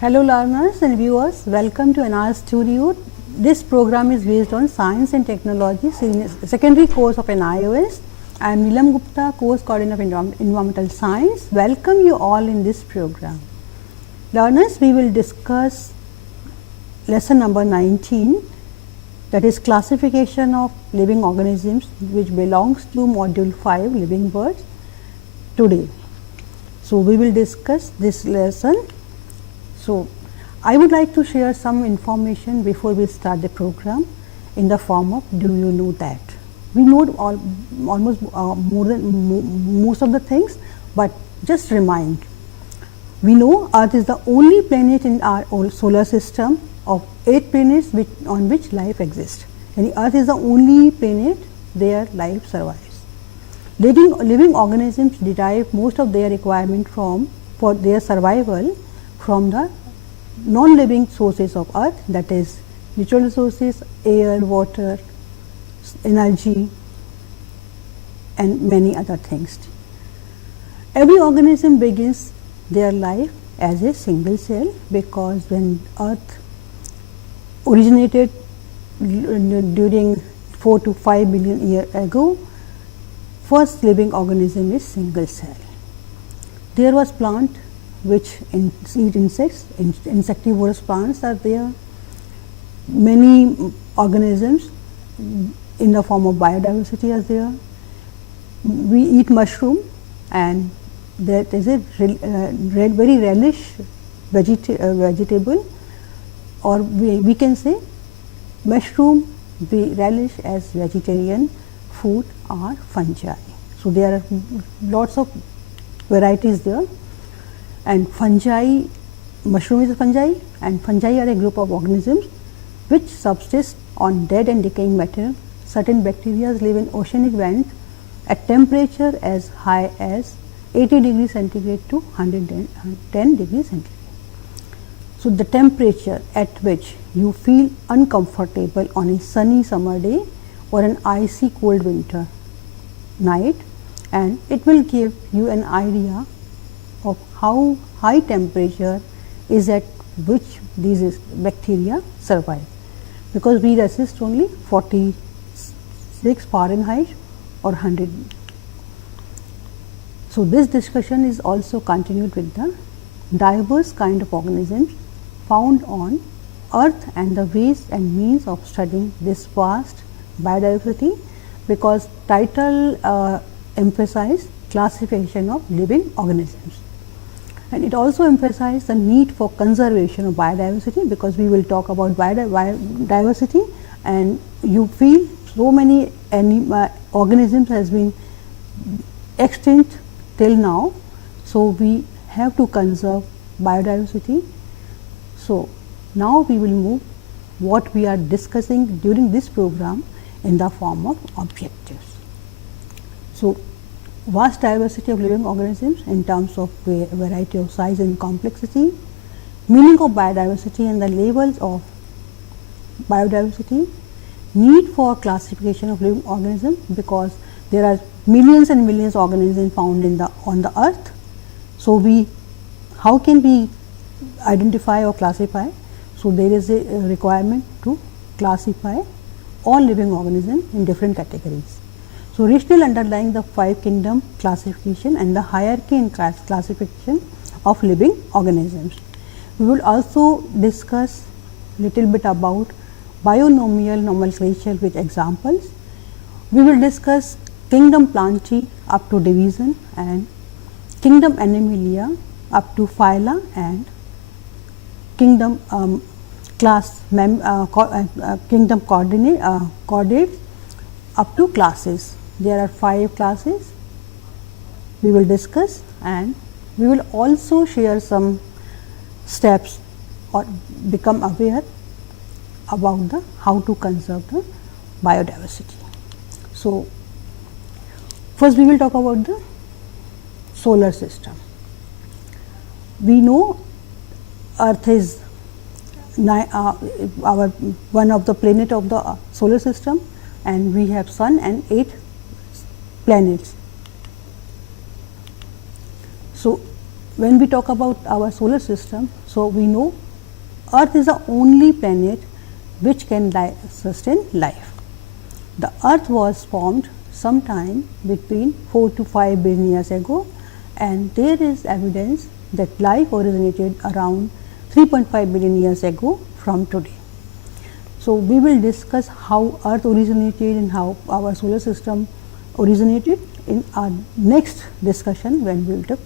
Hello learners and viewers, welcome to NR Studio. This program is based on Science and Technology secondary course of NIOS. I am Neelam Gupta, course coordinator of Environmental Science. Welcome you all in this program. Learners, we will discuss lesson number 19, that is classification of living organisms, which belongs to module 5 living words today. So, we will discuss this lesson. So, I would like to share some information before we start the program in the form of do you know that. We know almost most of the things, but just remind. We know Earth is the only planet in our solar system of 8 planets on which life exists. And Earth is the only planet where life survives. Living organisms derive most of their requirement for their survival from the non-living sources of Earth, that is natural resources, air, water, energy and many other things. Every organism begins their life as a single cell, because when Earth originated during 4 to 5 billion years ago, first living organism is single cell. There was plant which eat insects, insectivorous plants are there, many organisms in the form of biodiversity are there. We eat mushroom, and that is a very relish vegetable, or we can say mushroom we relish as vegetarian food or fungi. So, there are lots of varieties there. And fungi, mushroom is a fungi, and fungi are a group of organisms which subsist on dead and decaying matter. Certain bacteria live in oceanic vents at temperature as high as 80 degrees centigrade to 110 degrees centigrade. So, the temperature at which you feel uncomfortable on a sunny summer day or an icy cold winter night, and it will give you an idea of how high temperature is at which these bacteria survive, because we resist only 46 Fahrenheit or 100. So, this discussion is also continued with the diverse kind of organisms found on Earth and the ways and means of studying this vast biodiversity, because title emphasize classification of living organisms. And it also emphasizes the need for conservation of biodiversity, because we will talk about biodiversity, and you feel so many organisms has been extinct till now. So, we have to conserve biodiversity. So, now we will move what we are discussing during this program in the form of objectives. So, vast diversity of living organisms in terms of variety of size and complexity, meaning of biodiversity and the levels of biodiversity, need for classification of living organisms, because there are millions and millions of organisms found on the earth. So, how can we identify or classify? So, there is a requirement to classify all living organisms in different categories. So, rationale underlying the 5 kingdom classification and the hierarchy in classification of living organisms. We will also discuss little bit about bionomial nomenclature with examples. We will discuss kingdom Plantae up to division, and kingdom Animalia up to phyla, and kingdom kingdom chordates up to classes. There are 5 classes we will discuss, and we will also share some steps or become aware about how to conserve the biodiversity. So, first we will talk about the solar system. We know Earth is one of the planet of the solar system, and we have sun and 8 planets. So, when we talk about our solar system, so we know Earth is the only planet which can sustain life. The Earth was formed sometime between 4 to 5 billion years ago, and there is evidence that life originated around 3.5 billion years ago from today. So, we will discuss how Earth originated and how our solar system originated in our next discussion when we will take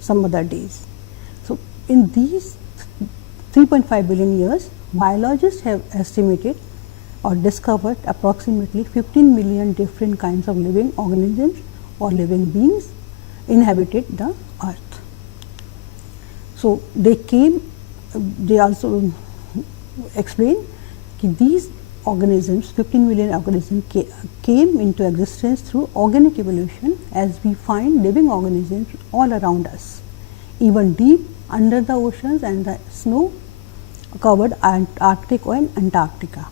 some other days. So, in these 3.5 billion years, biologists have estimated or discovered approximately 15 million different kinds of living organisms or living beings inhabited the Earth. So, they also explain that these organisms, 15 million organisms came into existence through organic evolution, as we find living organisms all around us, even deep under the oceans and the snow covered Arctic and Antarctica.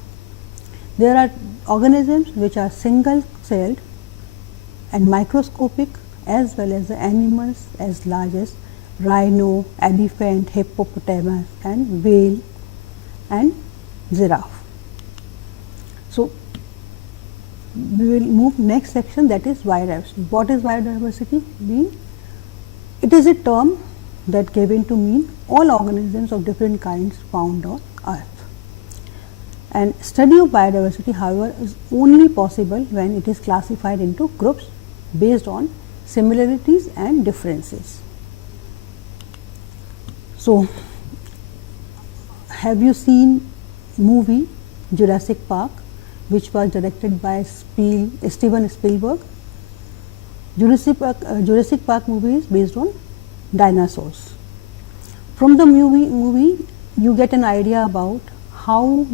There are organisms which are single celled and microscopic, as well as the animals as large as rhino, elephant, hippopotamus and whale and giraffe. So, we will move next section, that is biodiversity. What is biodiversity mean? It is a term that given to mean all organisms of different kinds found on Earth. And study of biodiversity, however, is only possible when it is classified into groups based on similarities and differences. So, have you seen movie Jurassic Park, which was directed by Steven Spielberg? Jurassic Park movie is based on dinosaurs. From the movie you get an idea about how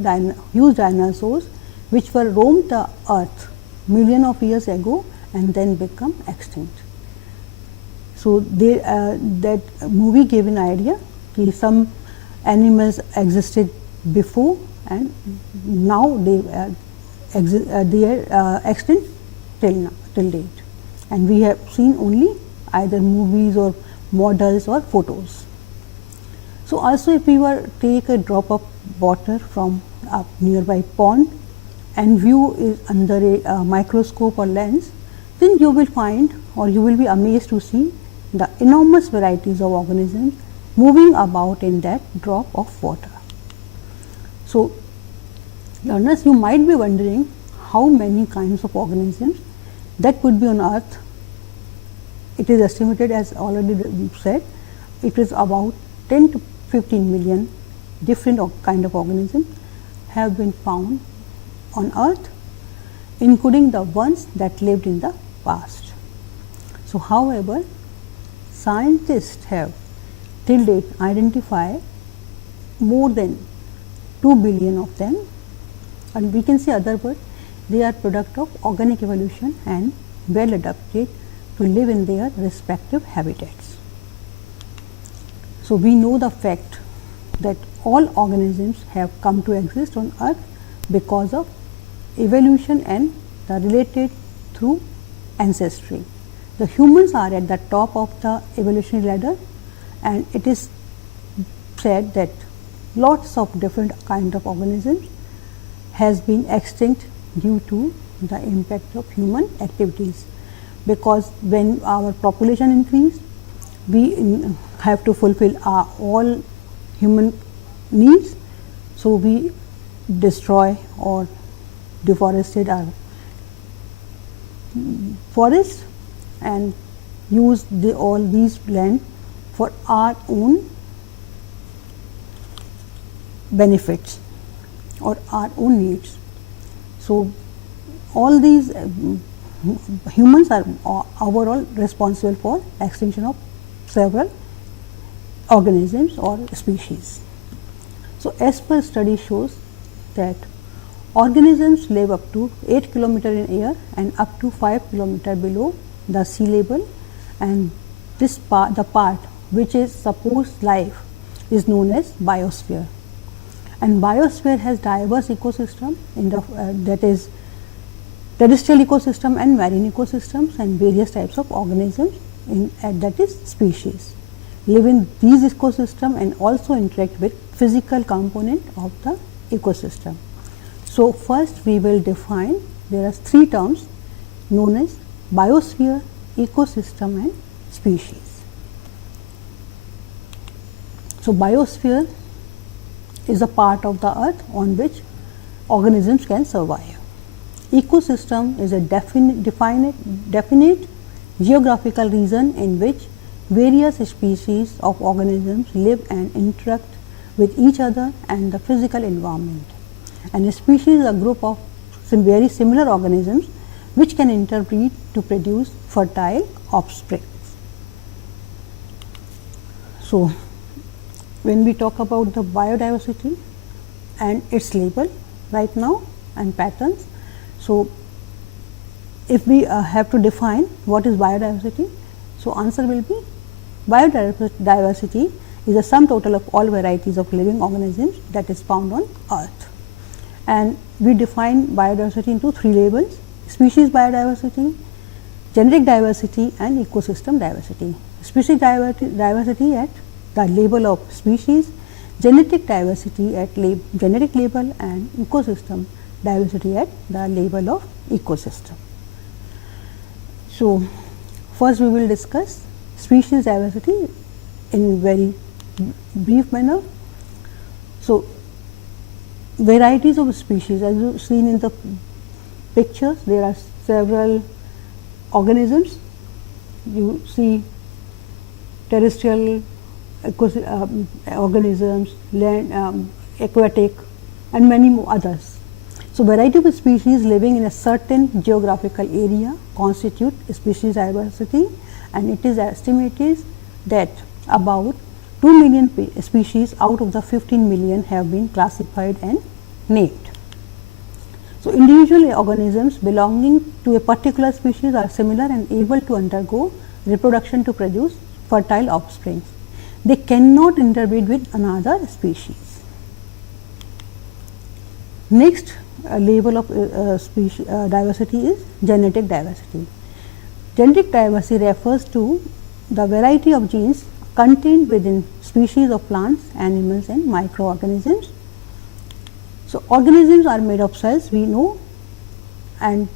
huge dinosaurs which were roamed the earth million of years ago and then become extinct. So, that movie gave an idea that some animals existed before and now they are extinct till date, and we have seen only either movies or models or photos. So, also if we were take a drop of water from a nearby pond and view it under a microscope or lens, then you will find or you will be amazed to see the enormous varieties of organisms moving about in that drop of water. So, learners, you might be wondering how many kinds of organisms that could be on Earth. It is estimated, as already said, it is about 10 to 15 million different kind of organisms have been found on Earth, including the ones that lived in the past. So, however, scientists have till date identified more than 2 billion of them, and we can say other words, they are product of organic evolution and well adapted to live in their respective habitats. So, we know the fact that all organisms have come to exist on Earth because of evolution and the related through ancestry. The humans are at the top of the evolutionary ladder, and it is said that lots of different kind of organisms has been extinct due to the impact of human activities, because when our population increase, we have to fulfill all human needs. So, we destroy or deforested our forests and use all these land for our own benefits or our own needs. So, all these humans are overall responsible for extinction of several organisms or species. So, as per study shows that organisms live up to 8 km in air and up to 5 km below the sea level, and this part, the part which is supposed life, is known as biosphere. And biosphere has diverse ecosystem in the that is terrestrial ecosystem and marine ecosystems and various types of organisms that is species, live in these ecosystem and also interact with physical component of the ecosystem. So, first we will define, there are three terms known as biosphere, ecosystem and species. So, biosphere is a part of the earth on which organisms can survive. Ecosystem is a definite geographical region in which various species of organisms live and interact with each other and the physical environment. And a species is a group of some very similar organisms which can interbreed to produce fertile offspring. So, when we talk about the biodiversity and its label right now and patterns. So, if we have to define what is biodiversity, so answer will be biodiversity is the sum total of all varieties of living organisms that is found on earth. And we define biodiversity into three labels: species biodiversity, genetic diversity and ecosystem diversity. Species diversity at the label of species, genetic diversity at genetic label and ecosystem diversity at the label of ecosystem. So, first we will discuss species diversity in very brief manner. So, varieties of species, as you seen in the pictures, there are several organisms. You see terrestrial organisms, land, aquatic and many more others. So, variety of species living in a certain geographical area constitute species diversity, and it is estimated that about 2 million species out of the 15 million have been classified and named. So, individual organisms belonging to a particular species are similar and able to undergo reproduction to produce fertile offspring. They cannot interbreed with another species. Next level of species diversity is genetic diversity. Genetic diversity refers to the variety of genes contained within species of plants, animals and microorganisms. So, organisms are made of cells, we know, and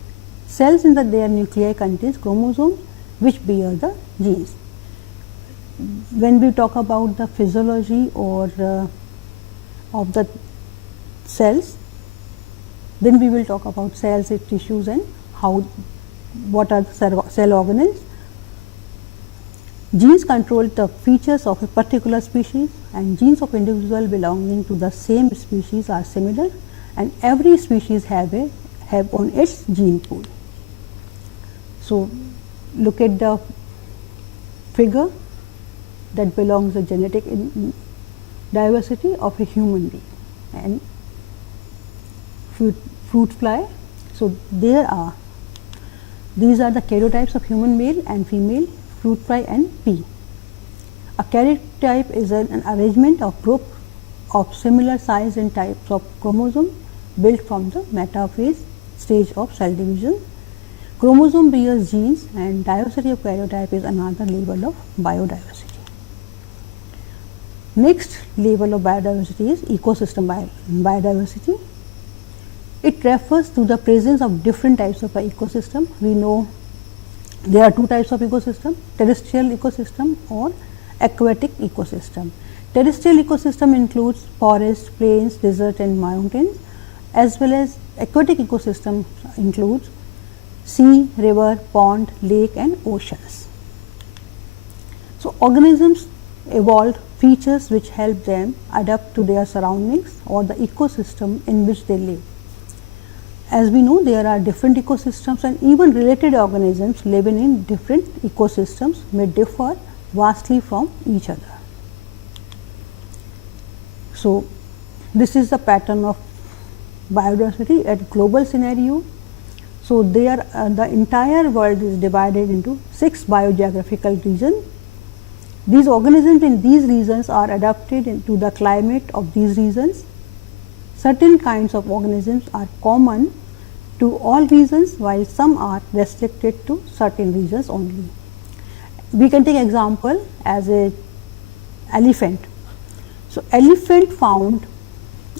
cells in their nuclei contains chromosomes which bear the genes. When we talk about the physiology or of the cells, then we will talk about cells, its tissues and what are the cell organelles. Genes control the features of a particular species, and genes of individual belonging to the same species are similar, and every species have on its gene pool. So, look at the figure that belongs to genetic diversity of a human being and fruit fly. So, these are the karyotypes of human male and female fruit fly and pea. A karyotype is an arrangement of group of similar size and types of chromosome built from the metaphase stage of cell division. Chromosome bears genes, and diversity of karyotype is another level of biodiversity. Next level of biodiversity is ecosystem biodiversity. It refers to the presence of different types of ecosystem. We know there are two types of ecosystem: terrestrial ecosystem or aquatic ecosystem. Terrestrial ecosystem includes forests, plains, desert and mountains, as well as aquatic ecosystem includes sea, river, pond, lake and oceans. So, organisms evolved features which help them adapt to their surroundings or the ecosystem in which they live. As we know, there are different ecosystems, and even related organisms living in different ecosystems may differ vastly from each other. So, this is the pattern of biodiversity at global scenario. So, there the entire world is divided into 6 biogeographical regions. These organisms in these regions are adapted to the climate of these regions. Certain kinds of organisms are common to all regions, while some are restricted to certain regions only. We can take example as a elephant. So, elephant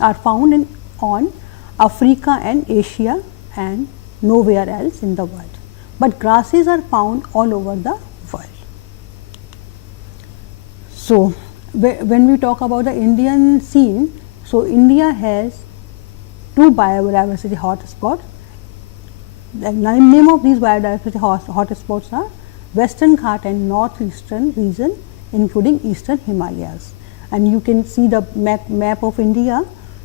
are found on Africa and Asia and nowhere else in the world, but grasses are found all over the world. So, when we talk about the Indian scene, so India has two biodiversity hotspots. The name of these biodiversity hotspots are Western Ghat and Northeastern region, including Eastern Himalayas. And you can see the map of India.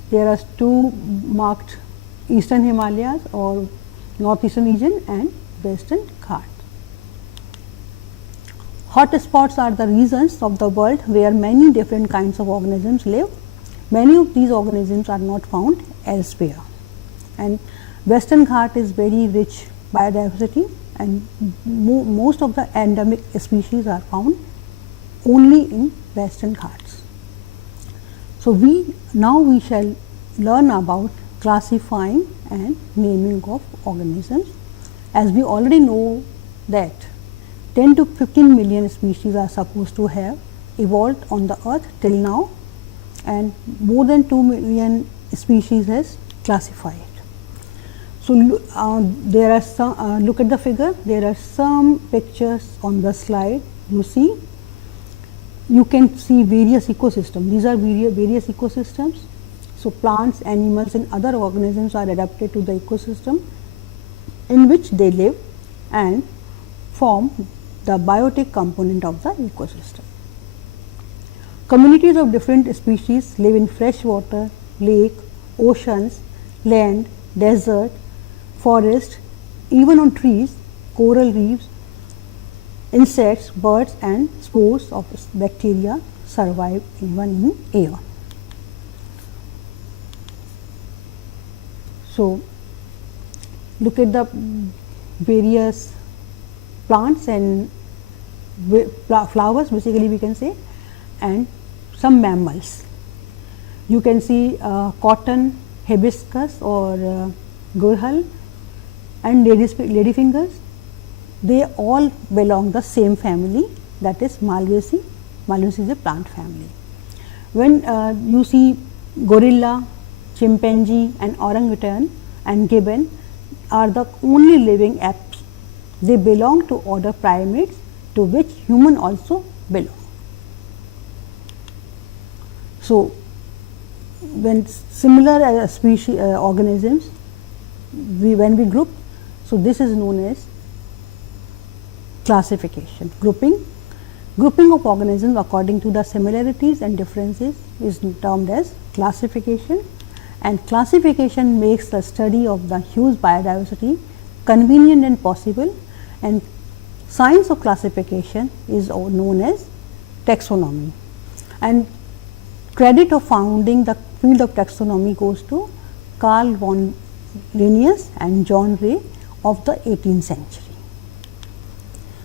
There are two marked Eastern Himalayas or Northeastern region and Western Ghat. Hotspots are the regions of the world where many different kinds of organisms live. Many of these organisms are not found elsewhere, and Western Ghat is very rich biodiversity, and most of the endemic species are found only in Western Ghats. So, now we shall learn about classifying and naming of organisms. As we already know that 10 to 15 million species are supposed to have evolved on the earth till now, and more than 2 million species has classified. So, there are some look at the figure, there are some pictures on the slide. You can see various ecosystems. These are various ecosystems. So, plants, animals and other organisms are adapted to the ecosystem in which they live and form the biotic component of the ecosystem. Communities of different species live in fresh water, lake, oceans, land, desert, forest, even on trees, coral reefs, insects, birds and spores of bacteria survive even in air. So, look at the various plants and flowers, basically we can say, and some mammals. You can see cotton, hibiscus or gurhal and ladyfingers. They all belong the same family, that is Malvaceae. Malvaceae is a plant family. When you see gorilla, chimpanzee and orangutan and gibbon are the only living apes. They belong to order primates, to which human also belong. So, when similar species organisms when we group, so this is known as classification. Grouping of organisms according to the similarities and differences is termed as classification, and classification makes the study of the huge biodiversity convenient and possible, and science of classification is known as taxonomy, and credit of founding the field of taxonomy goes to Carl von Linnaeus and John Ray of the 18th century.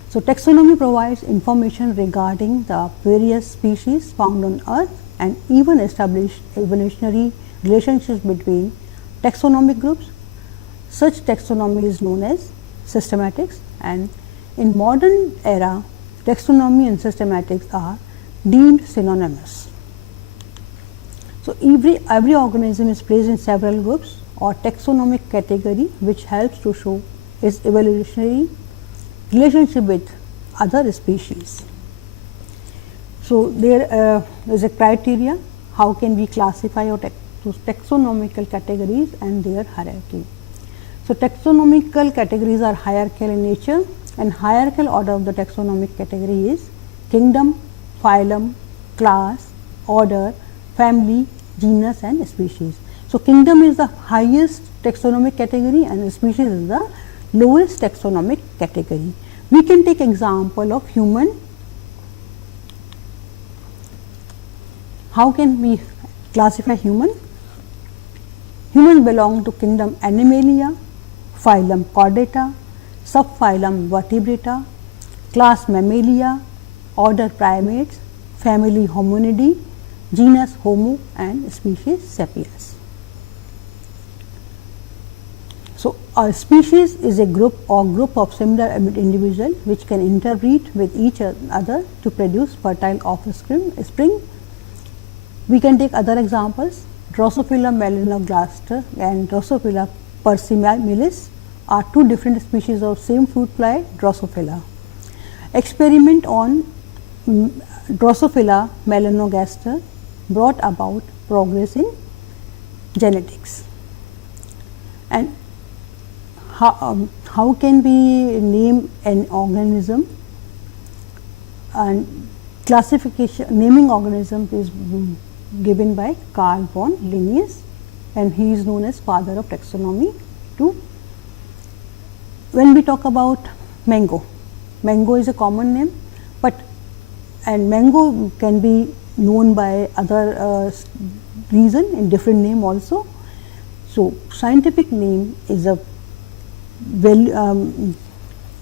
So, taxonomy provides information regarding the various species found on earth and even establish evolutionary relationships between taxonomic groups. Such taxonomy is known as systematics, and in modern era taxonomy and systematics are deemed synonymous. So, every organism is placed in several groups or taxonomic category, which helps to show its evolutionary relationship with other species. So, there is a criteria how can we classify or taxonomical categories and their hierarchy. So, taxonomical categories are hierarchical in nature, and hierarchical order of the taxonomic category is kingdom, phylum, class, order, family, genus and species. So, kingdom is the highest taxonomic category and species is the lowest taxonomic category. We can take example of human. How can we classify human? Humans belong to kingdom Animalia, phylum Chordata, subphylum Vertebrata, class Mammalia, order Primates, family Hominidae, genus Homo and species Sapiens. So, A species is a group or group of similar individuals which can interbreed with each other to produce fertile offspring. We can take other examples. Drosophila melanogaster and Drosophila persimilis are two different species of same fruit fly, Drosophila. Experiment on Drosophila melanogaster brought about progress in genetics. And how can we name an organism? And classification, naming organism is given by Carl von Linnaeus, and he is known as father of taxonomy too. When we talk about mango, mango is a common name, and mango can be known by other reason in different name also. So, scientific name is a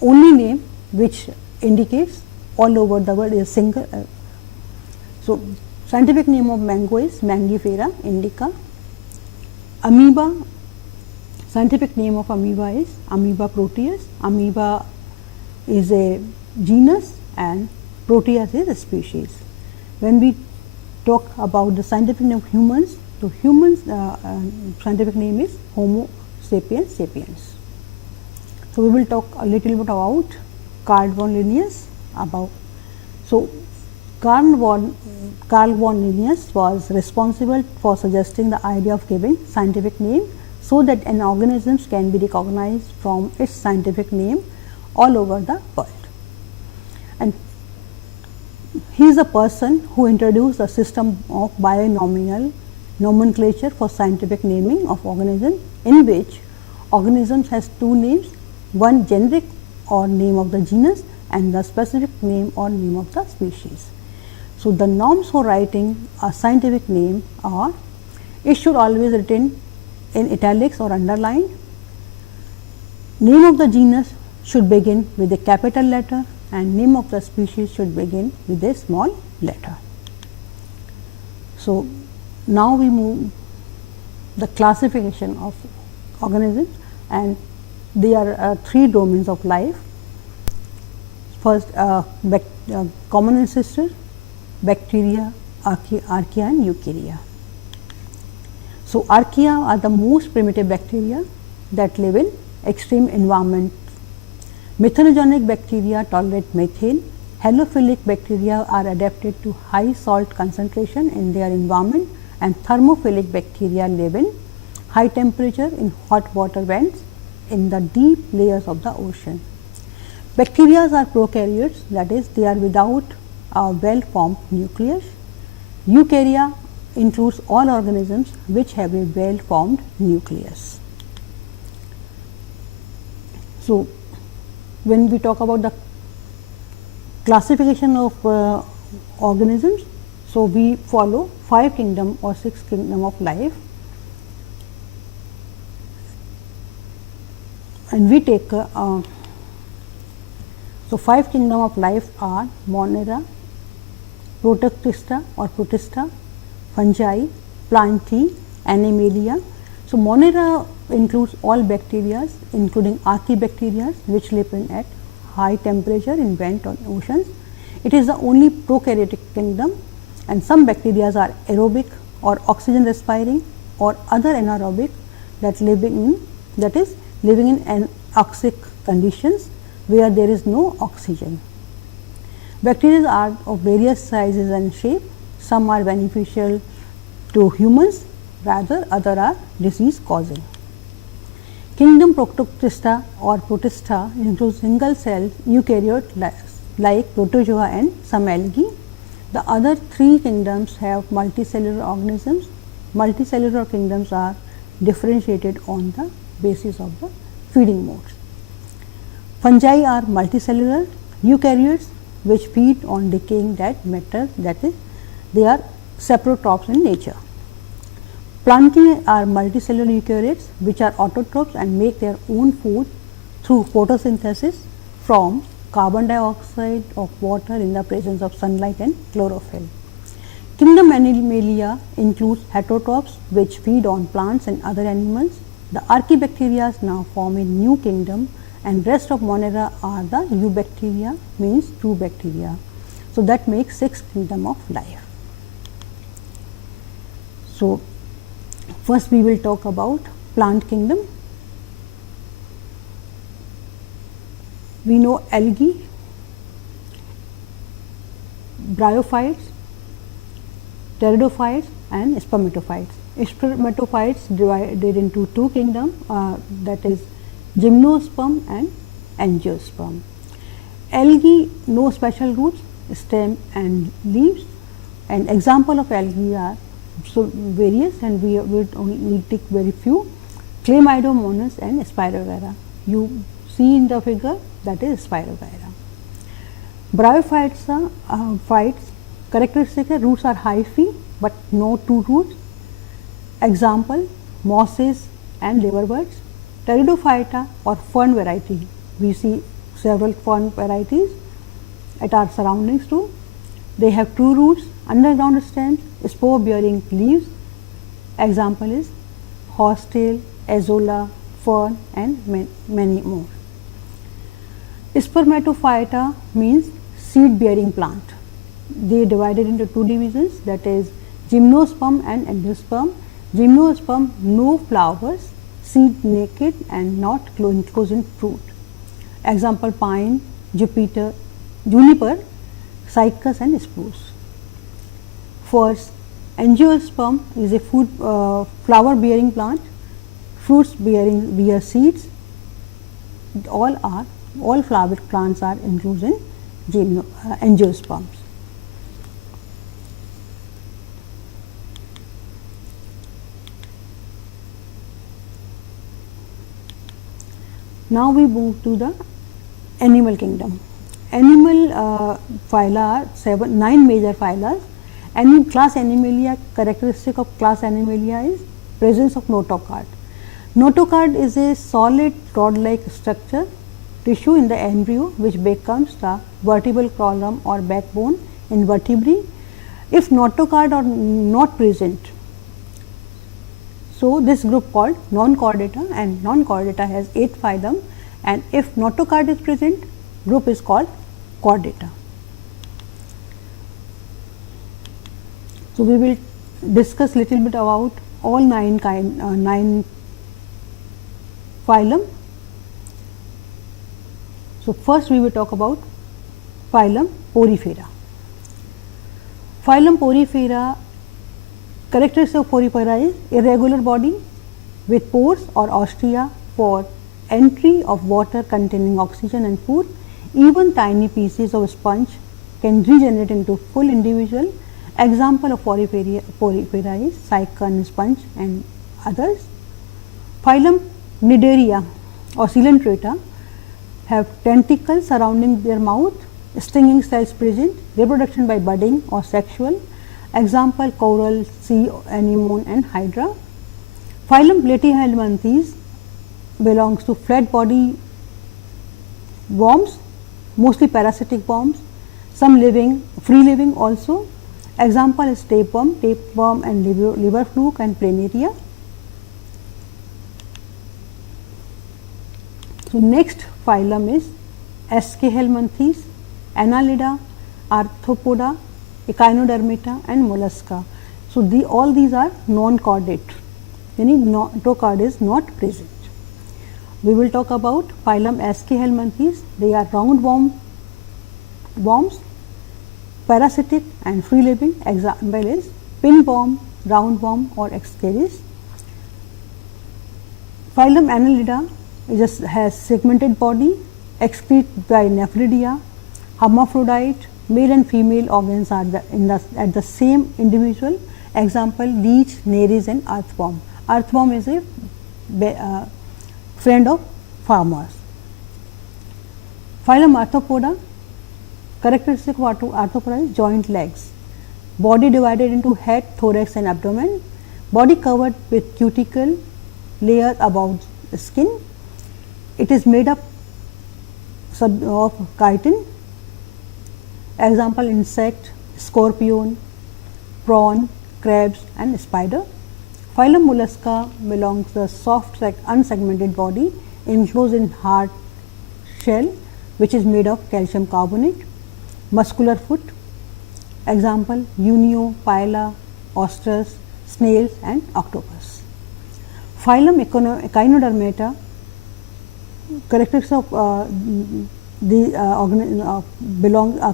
only name which indicates all over the world is single. So, scientific name of mango is Mangifera indica. Amoeba, scientific name of amoeba is Amoeba proteus. Amoeba is a genus and Proteus is a species. When we talk about the scientific name of humans, so humans scientific name is Homo sapiens sapiens. So, we will talk a little bit about Carl von Linnaeus about. So, Carl von Linnaeus was responsible for suggesting the idea of giving scientific name so that an organism can be recognized from its scientific name all over the world. And he is a person who introduced a system of binomial nomenclature for scientific naming of organisms, in which organisms has two names, one generic or name of the genus and the specific name or name of the species. So, the norms for writing a scientific name are: it should always written in italics or underlined. Name of the genus should begin with a capital letter and name of the species should begin with a small letter. So, now we move the classification of organisms, and there are three domains of life. First, common ancestor, bacteria, archaea and eukarya. So, archaea are the most primitive bacteria that live in extreme environment. Methanogenic bacteria tolerate methane. Halophilic bacteria are adapted to high salt concentration in their environment, and thermophilic bacteria live in high temperature in hot water vents in the deep layers of the ocean. Bacteria are prokaryotes, that is, they are without a well formed nucleus. Eukarya includes all organisms which have a well formed nucleus. So, when we talk about the classification of organisms, so we follow 5 kingdom or 6 kingdom of life, and we take so 5 kingdom of life are Monera, Protoctista or Protista, fungi, plantae, animalia. So, Monera includes all bacteria including archaebacteria which live in at high temperature in vent on oceans. It is the only prokaryotic kingdom, and some bacteria are aerobic or oxygen respiring or other anaerobic that living in anoxic conditions where there is no oxygen. Bacteria are of various sizes and shape. Some are beneficial to humans, rather other are disease causing. Kingdom Protoctista or Protista includes single cell eukaryote like protozoa and some algae. The other 3 kingdoms have multicellular organisms. Multicellular kingdoms are differentiated on the basis of the feeding modes. Fungi are multicellular eukaryotes which feed on decaying dead matter, that is, they are saprotrophs in nature. Plantae are multicellular eukaryotes which are autotrophs and make their own food through photosynthesis from carbon dioxide of water in the presence of sunlight and chlorophyll. Kingdom Animalia includes heterotrophs which feed on plants and other animals. The Archaebacteria now form a new kingdom, and rest of Monera are the Eubacteria, means true bacteria. So that makes 6 kingdom of life. So first we will talk about plant kingdom. We know algae, bryophytes, pteridophytes and spermatophytes. Spermatophytes divided into 2 kingdoms, that is gymnosperm and angiosperm. Algae, no special roots, stem and leaves, and example of algae are so various, and we will only take very few: Chlamydomonas and Spirogyra. You see in the figure, that is Spirogyra. Bryophytes are phytes. Characteristic roots are hyphae but no 2 roots. Example, mosses and liverbirds. Pteridophyta or fern variety. We see several fern varieties at our surroundings too. They have 2 roots, underground stems, spore bearing leaves. Example is horsetail, azolla, fern and many more. Spermatophyta means seed bearing plant. They are divided into 2 divisions, that is gymnosperm and angiosperm. Gymnosperm, no flowers, seed naked and not enclosing fruit. Example, pine, juniper, cycas and spruce. First, angiosperm is a flower bearing plant, fruits bear seeds. All flower plants are included in angiosperms. Now we move to the animal kingdom. Animal phyla are 9 major phyla. Class Animalia, characteristic of class Animalia is presence of notocard. Notocard is a solid rod-like structure tissue in the embryo which becomes the vertebral column or backbone in vertebrae. If notocard are not present, so this group called non-chordata, and non-chordata has 8 phylum, and if notocard is present, group is called chordata. So we will discuss little bit about all 9 phylum. So first we will talk about phylum Porifera. Phylum Porifera, characteristic of Porifera is irregular body with pores or ostia for entry of water containing oxygen and food. Even tiny pieces of sponge can regenerate into full individual. Example of Porifera is cycon sponge and others. Phylum Cnidaria or Coelenterata have tentacles surrounding their mouth, stinging cells present, reproduction by budding or sexual. Example, coral, sea anemone and hydra. Phylum Platyhelminthes belongs to flat body worms, mostly parasitic worms, some free living also. Example is tapeworm and liver fluke and planaria. So next phylum is Aschelminthes, Annelida, Arthropoda, Echinodermata and Mollusca. So all these are non-chordate, meaning notocard is not present. We will talk about phylum Aschelminthes. They are round worms, parasitic and free living. Example is pinworm, roundworm or Ascaris. Phylum Annelida has segmented body, excrete by nephridia, hermaphrodite, male and female organs are at the same individual. Example, leech, nares and earthworm. Earthworm is a friend of farmers. Phylum Arthropoda, characteristic of arthropoda is joint legs, body divided into head, thorax and abdomen, body covered with cuticle layer above the skin. It is made up of chitin. Example, insect, scorpion, prawn, crabs and spider. Phylum Mollusca belongs to the soft unsegmented body enclosed in hard shell which is made of calcium carbonate. Muscular foot, example Unio, Pila, ostrich, snails and octopus. Phylum Echinodermata, characteristics of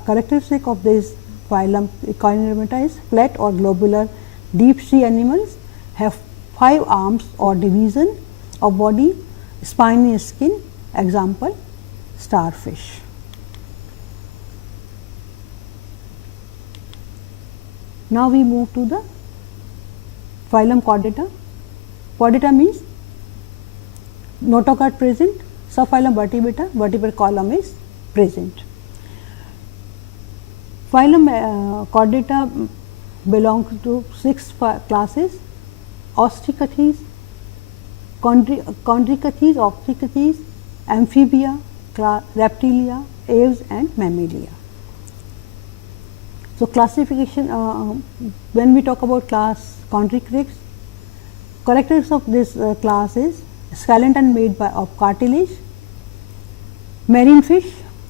characteristic of this phylum Echinodermata is flat or globular deep sea animals, have 5 arms or division of body, spiny skin, example starfish. Now we move to the phylum Chordata. Chordata means notochord present, subphylum Vertebrata, vertebral column is present. Phylum Chordata belongs to 6 classes: Ostricothes, Chondricothes, Ophricothes, Amphibia, Reptilia, Aves and Mammalia. So, classification when we talk about class Chondrichthyes, characteristics of this class is skeleton made of cartilage, marine fish,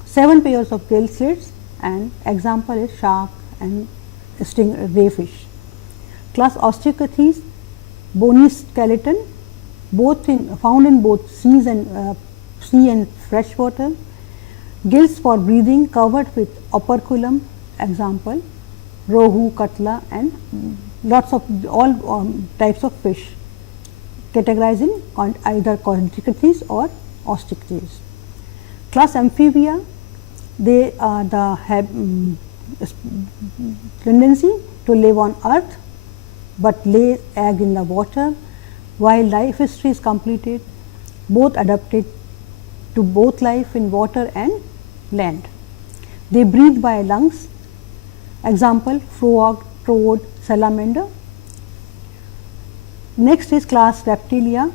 7 pairs of gill slits, and example is shark and ray fish. Class Ostricothes, bony skeleton, found in both sea and fresh water, gills for breathing, covered with operculum, example rohu, katla and lots of all types of fish, categorized in either Chondrichthyes or Ostricothes. Class Amphibia, they have tendency to live on earth, but lay egg in the water. While life history is completed, both adapted to both life in water and land. They breathe by lungs, example frog, toad, salamander. Next is class Reptilia.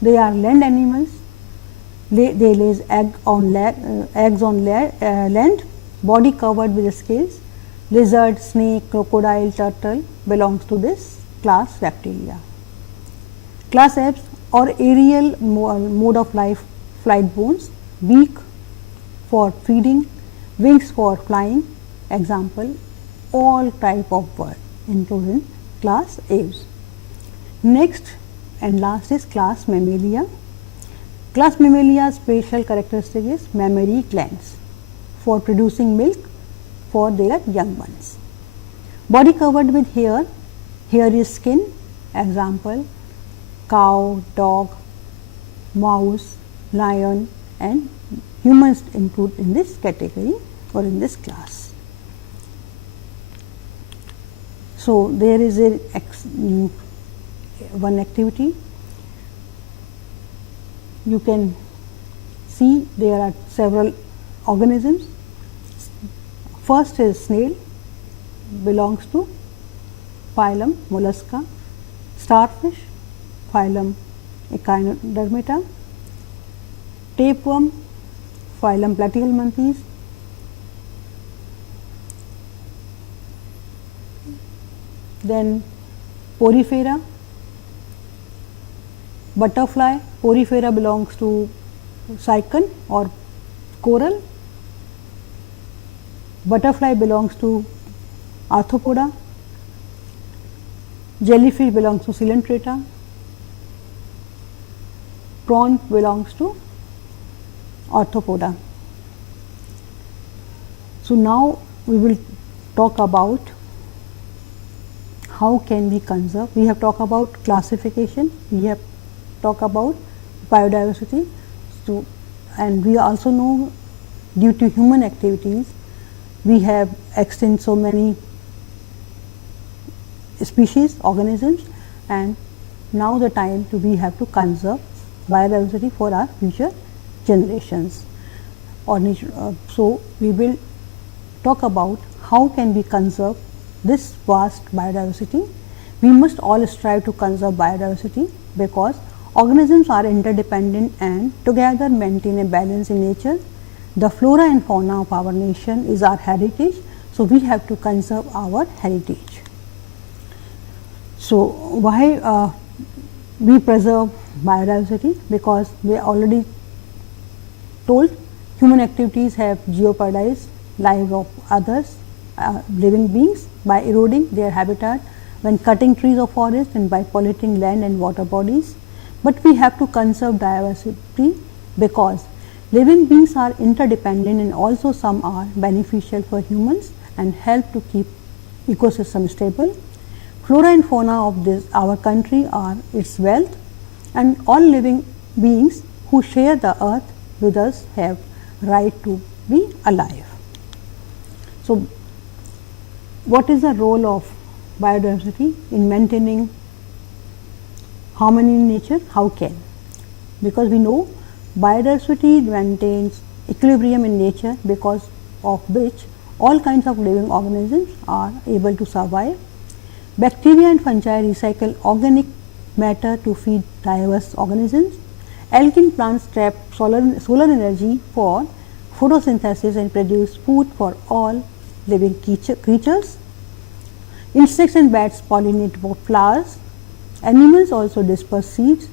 They are land animals. They lay eggs on land, body covered with scales. Lizard, snake, crocodile, turtle belongs to this class Reptilia. Class Apes or aerial mode of life, flight bones, beak for feeding, wings for flying, example all type of bird including class Aves. Next and last is class Mammalia. Class Mammalia's special characteristic is mammary glands for producing milk for their young ones. Body covered with hair, hair is skin, example cow, dog, mouse, lion and humans include in this category or in this class. So, there is one activity. You can see there are several organisms. First is snail, belongs to phylum Mollusca, starfish, phylum Echinodermata, tapeworm, phylum Platyhelminthes, then Porifera, butterfly, Porifera belongs to cycon or coral, butterfly belongs to Arthropoda, jellyfish belongs to Coelenterata, prawn belongs to Arthropoda. So, now we will talk about how can we conserve. We have talked about classification, we have talked about biodiversity. So, and we also know due to human activities we have extinct so many species, organisms, and now the time we have to conserve biodiversity for our future generations. So, we will talk about how can we conserve this vast biodiversity. We must all strive to conserve biodiversity because organisms are interdependent and together maintain a balance in nature. The flora and fauna of our nation is our heritage. So, we have to conserve our heritage. So, why we preserve biodiversity? Because we already told human activities have jeopardized lives of others living beings by eroding their habitat, when cutting trees of forest and by polluting land and water bodies. But we have to conserve diversity because living beings are interdependent and also some are beneficial for humans and help to keep ecosystem stable. Flora and fauna of this our country are its wealth, and all living beings who share the earth with us have right to be alive. So, what is the role of biodiversity in maintaining harmony in nature? How can? Because we know biodiversity maintains equilibrium in nature, because of which all kinds of living organisms are able to survive. Bacteria and fungi recycle organic matter to feed diverse organisms. Algae plants trap solar energy for photosynthesis and produce food for all living creatures. Insects and bats pollinate flowers. Animals also disperse seeds.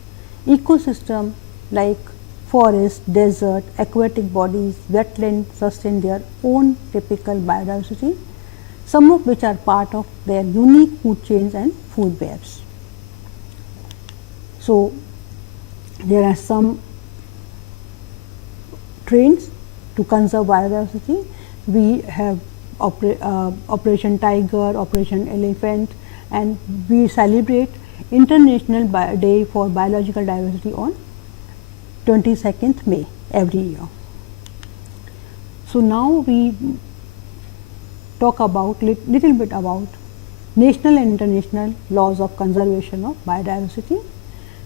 Ecosystem like forest, desert, aquatic bodies, wetland sustain their own typical biodiversity, some of which are part of their unique food chains and food webs. So, there are some trends to conserve biodiversity. We have Operation Tiger, Operation Elephant, and we celebrate International Day for Biological Diversity on 22nd May every year. So, now we talk about little bit about national and international laws of conservation of biodiversity.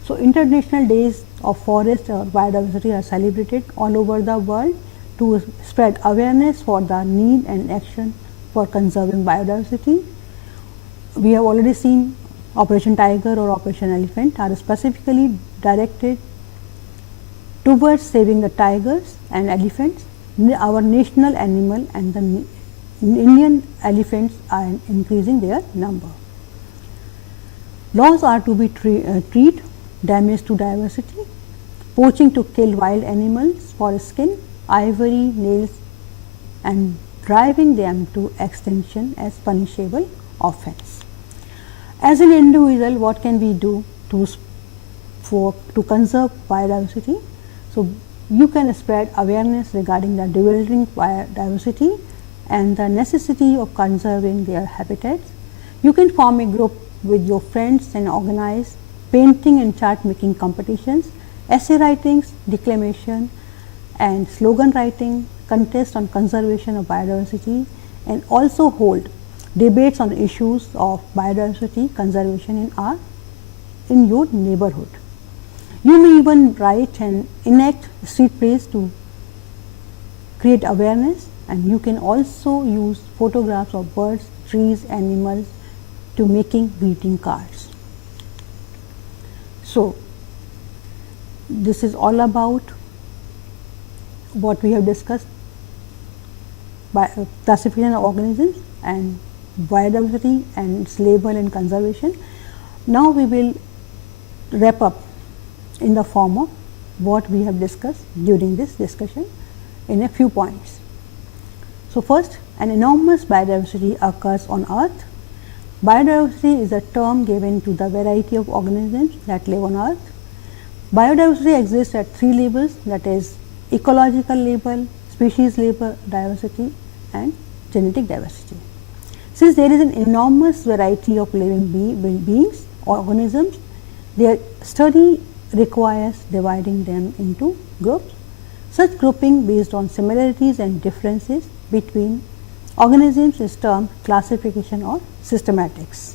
So, international days of forest or biodiversity are celebrated all over the world to spread awareness for the need and action for conserving biodiversity. We have already seen Operation Tiger or Operation Elephant are specifically directed towards saving the tigers and elephants, our national animal, and the Indian elephants are increasing their number. Laws are to be treat damage to diversity, poaching to kill wild animals for skin, ivory, nails, and driving them to extinction as punishable offense. As an individual, what can we do to conserve biodiversity? So, you can spread awareness regarding the dwindling biodiversity and the necessity of conserving their habitats. You can form a group with your friends and organize painting and chart making competitions, essay writings, declamation, and slogan writing contests on conservation of biodiversity, and also hold debates on issues of biodiversity conservation in your neighborhood. You may even write and enact street plays to create awareness, and you can also use photographs of birds, trees, animals to making greeting cards. So, this is all about what we have discussed by classification of organisms and biodiversity and its label and conservation. Now, we will wrap up in the form of what we have discussed during this discussion in a few points. So, first, an enormous biodiversity occurs on earth. Biodiversity is a term given to the variety of organisms that live on earth. Biodiversity exists at three levels, that is ecological level, species level diversity, and genetic diversity. Since there is an enormous variety of living beings, organisms, their study requires dividing them into groups. Such grouping based on similarities and differences between organisms is termed classification or systematics.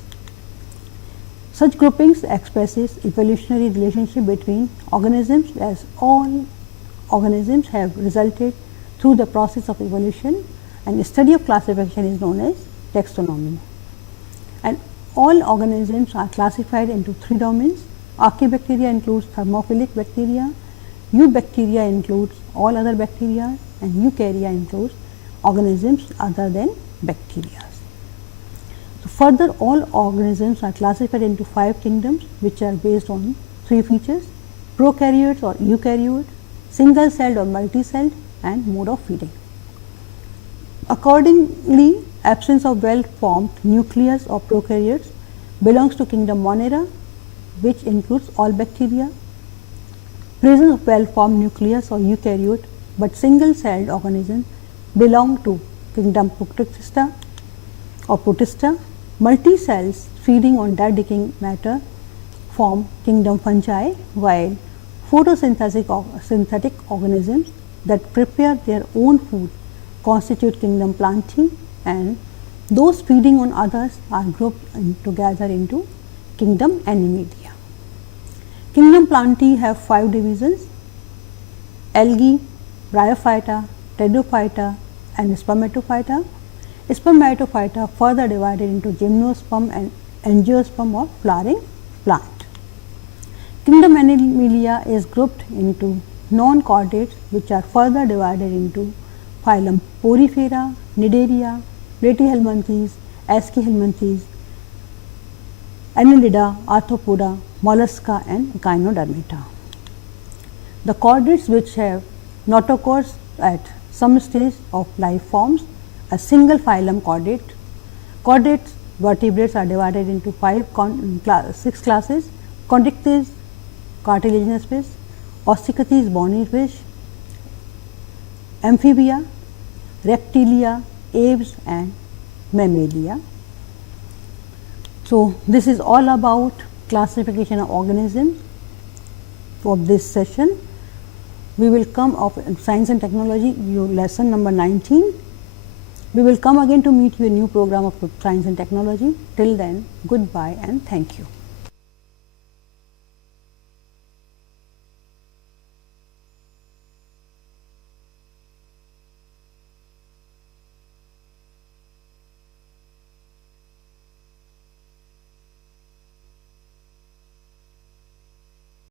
Such groupings expresses evolutionary relationship between organisms, as all organisms have resulted through the process of evolution, and the study of classification is known as taxonomy. And all organisms are classified into three domains. Archaebacteria includes thermophilic bacteria, eubacteria includes all other bacteria, and eukarya includes organisms other than bacteria. So further, all organisms are classified into 5 kingdoms, which are based on 3 features: prokaryotes or eukaryote, single celled or multi-celled, and mode of feeding. Accordingly, absence of well formed nucleus of prokaryotes belongs to kingdom Monera, which includes all bacteria. Presence of well formed nucleus or eukaryote but single celled organisms belong to kingdom Protista or Protista. Multi-cells feeding on dead decaying matter form kingdom Fungi, while photosynthetic organisms that prepare their own food constitute kingdom Plantae, and those feeding on others are grouped together into kingdom Animalia. Kingdom Plantae have 5 divisions: algae, bryophyta, pteridophyta, and spermatophyta. Spermatophyta further divided into gymnosperm and angiosperm or flowering plant. Kingdom Animalia is grouped into non-chordates, which are further divided into phylum Porifera, Cnidaria, Platyhelminthes, Aschelminthes, Annelida, Arthropoda, Mollusca, and Echinodermata. The chordates, which have notochords at some stage of life, forms a single phylum chordate. Chordate vertebrates are divided into 6 classes: Chondrichthyes, cartilaginous fish; Osteichthyes, bony fish; Amphibia, Reptilia, aves, and Mammalia. So, this is all about classification of organisms for this session. We will come of science and technology, your lesson number 19. We will come again to meet you a new program of science and technology. Till then, goodbye and thank you.